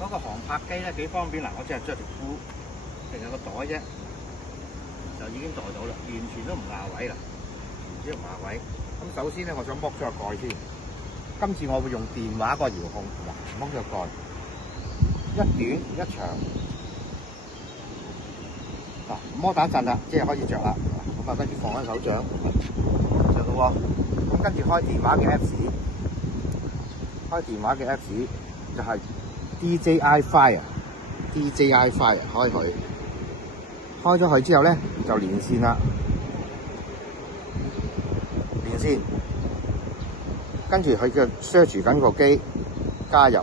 嗰個航拍機咧幾方便嗱，我只係着條褲，淨係個袋啫，就已經袋到啦，完全都唔壓位啦，完全唔壓位。咁首先咧，我想剝咗個蓋先。今次我會用電話個遙控，嗱，剝咗個蓋，一短一長。嗱，摩打一陣啦，即係可以着啦。咁啊，跟住放喺手掌，着到喎。咁跟住開電話嘅 Apps， 開電話嘅 Apps 就係 DJI Fire，DJI Fire 開佢，開咗佢之後咧就連線啦，連線，跟住佢嘅 search 緊個機，加入，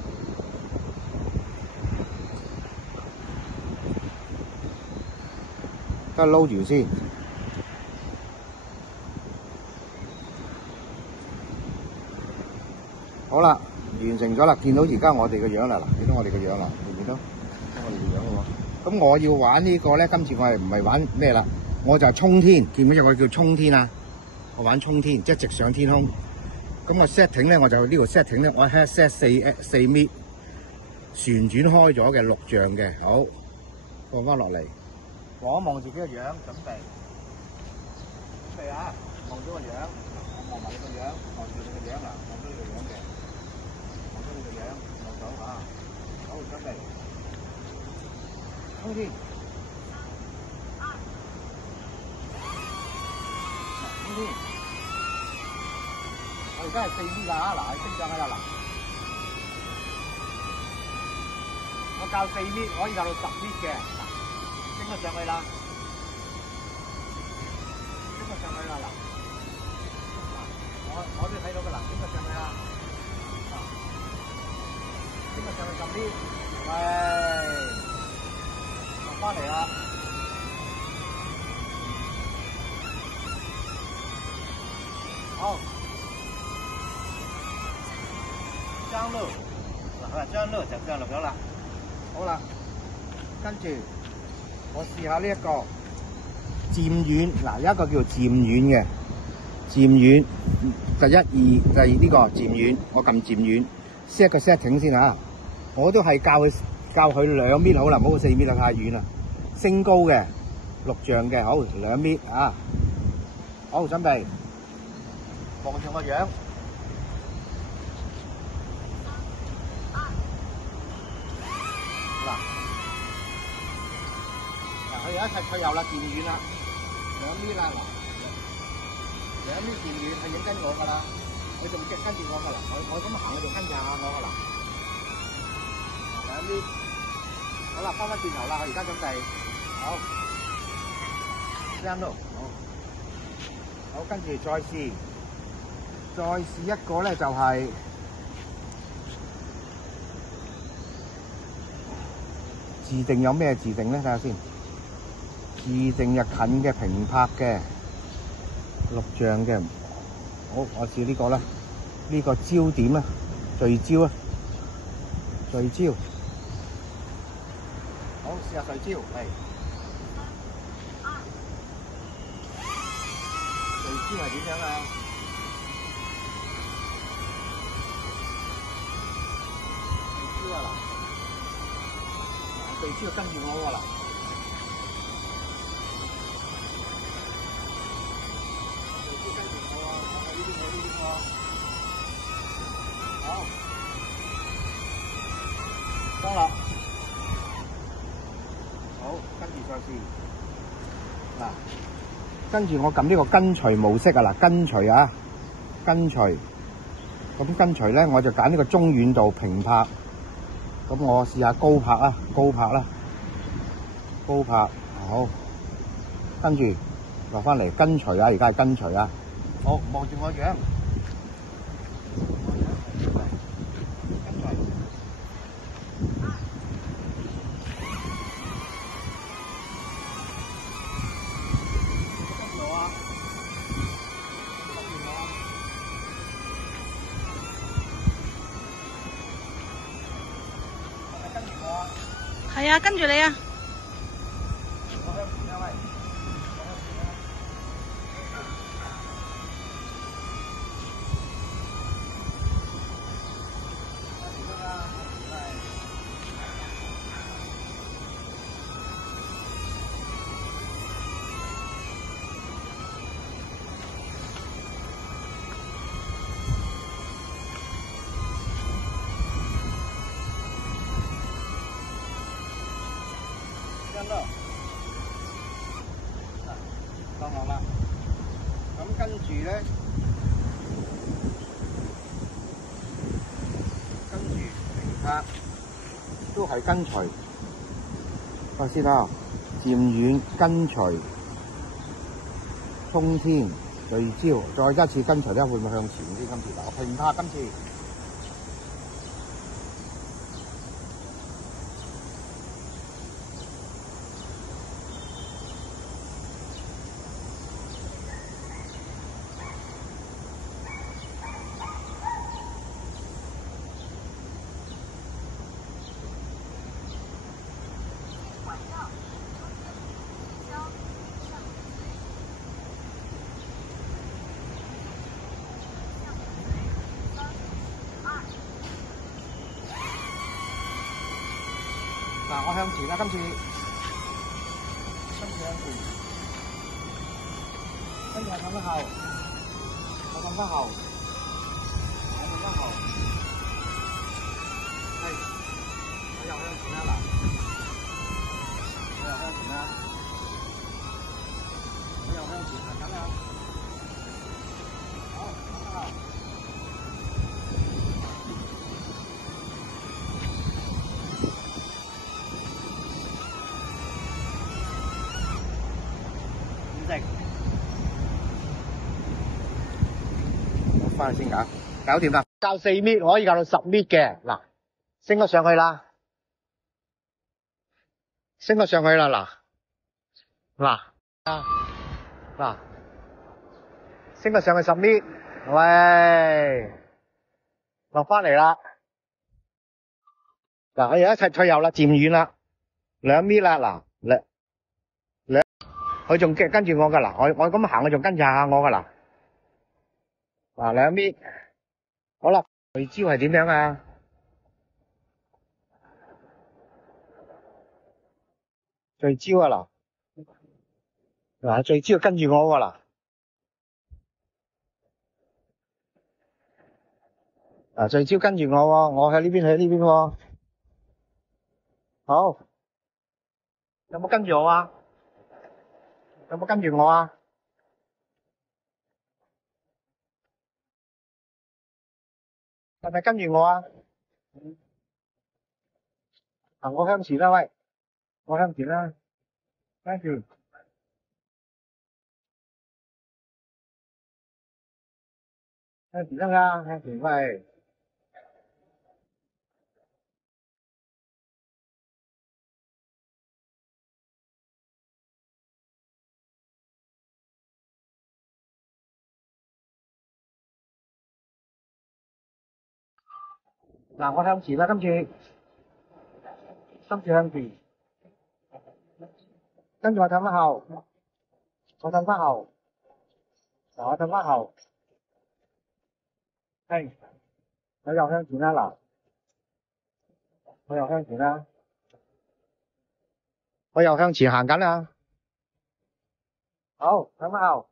得撈住先。好啦，完成咗啦，見到而家我哋嘅樣啦，嗱，見到我哋嘅樣啦，見到我哋嘅樣喎。咁我要玩呢個咧，今次我係唔係玩咩啦？我就係衝天，見到有個叫衝天啊，我玩衝天，即係直上天空。咁我 setting 咧，我就呢度 setting 咧，我 set 4 米，旋轉開咗嘅錄像嘅，好，放翻落嚟，望一望自己嘅樣，準備啊，望咗個樣，我望埋你個樣，望住你個樣啦，望到你個樣嘅。望到你個樣，望到嚇，好，準備，衝天，衝天，我而家係4米㗎嚇，嗱，升上去啦嗱，我教4米，可以教到10米嘅，嗱，升咗上去啦，升咗上去啦嗱，我都睇到㗎啦，升咗上去啦。升咗上去10米，係落翻嚟啦。好，降落，嗱，降落就降落咗啦。好啦，跟住我試下呢一個漸遠，嗱，有一個叫做漸遠嘅，漸遠，第1、2，第二呢個漸遠，我撳漸遠。set 個 setting 先嚇，我都係教佢2米好啦，唔好4米啦，太遠啦。升高嘅錄像嘅，好2米啊，好準備，望住個樣，嗱，佢而家佢有啦，漸遠啦，2米啦，嗱，2米漸遠係影緊我㗎啦。佢仲跟住我㗎啦，我咁行，佢就跟住下我㗎啦。2米，好啦，翻返轉頭啦，我而家準備，好，啱咯，好，跟住再試一個咧，就係自定有咩自定咧？睇下先，自定就近嘅平拍嘅錄像嘅。好，我試呢個啦，呢個焦點啊，聚焦啊，聚焦。好，試下聚焦，嚟。聚焦係點樣啊？聚焦啊嗱，聚焦跟住我喎嗱。好，得啦。好，跟住再試。嗱，跟住我撳呢個跟隨模式啊，嗱，跟隨啊，跟隨。咁跟隨咧，我就揀呢個中遠度平拍。咁我試下高拍啊，高拍啦，高拍。好，跟住落翻嚟跟隨啊，而家係跟隨啊。好，望住我樣。係啊，跟住你啊。真咯。放落啦。咁跟住咧，其他都係跟隨。睇先啦，漸遠跟隨，衝天聚焦，再一次跟隨咧，會唔會向前啲？今次嗱，我評下今次。嗱，我向前啦，今次向前，跟住我氹翻後，我氹翻後，係，我又向前啦嗱，我又向前啦，行緊啦，好，氹翻後。翻去先搞掂啦。教4米，可以教到10米嘅。嗱，升咗上去啦，嗱，升咗上去10米，喂，落翻嚟啦。嗱，我而家一齊退右啦，漸遠啦，2米啦，嗱，佢仲跟住我噶啦，我咁行，佢仲跟住下我噶啦。嗱，2米，好啦，聚焦係點樣啊？聚焦啊嗱，聚焦跟住我噶啦。嗱，聚焦跟住我喎，我喺呢邊喎。好，有冇跟住我啊？有冇跟住我啊？係咪跟住我啊？我向前啦，喂，我向前啦，跟住，向前啦，向前喂。嗱，我向前啦，今次向前，跟住我氹翻後，嗱，我氹翻後，係，我又向前啦，嗱，我又向前啦，我又向前行緊啦，好，氹翻後。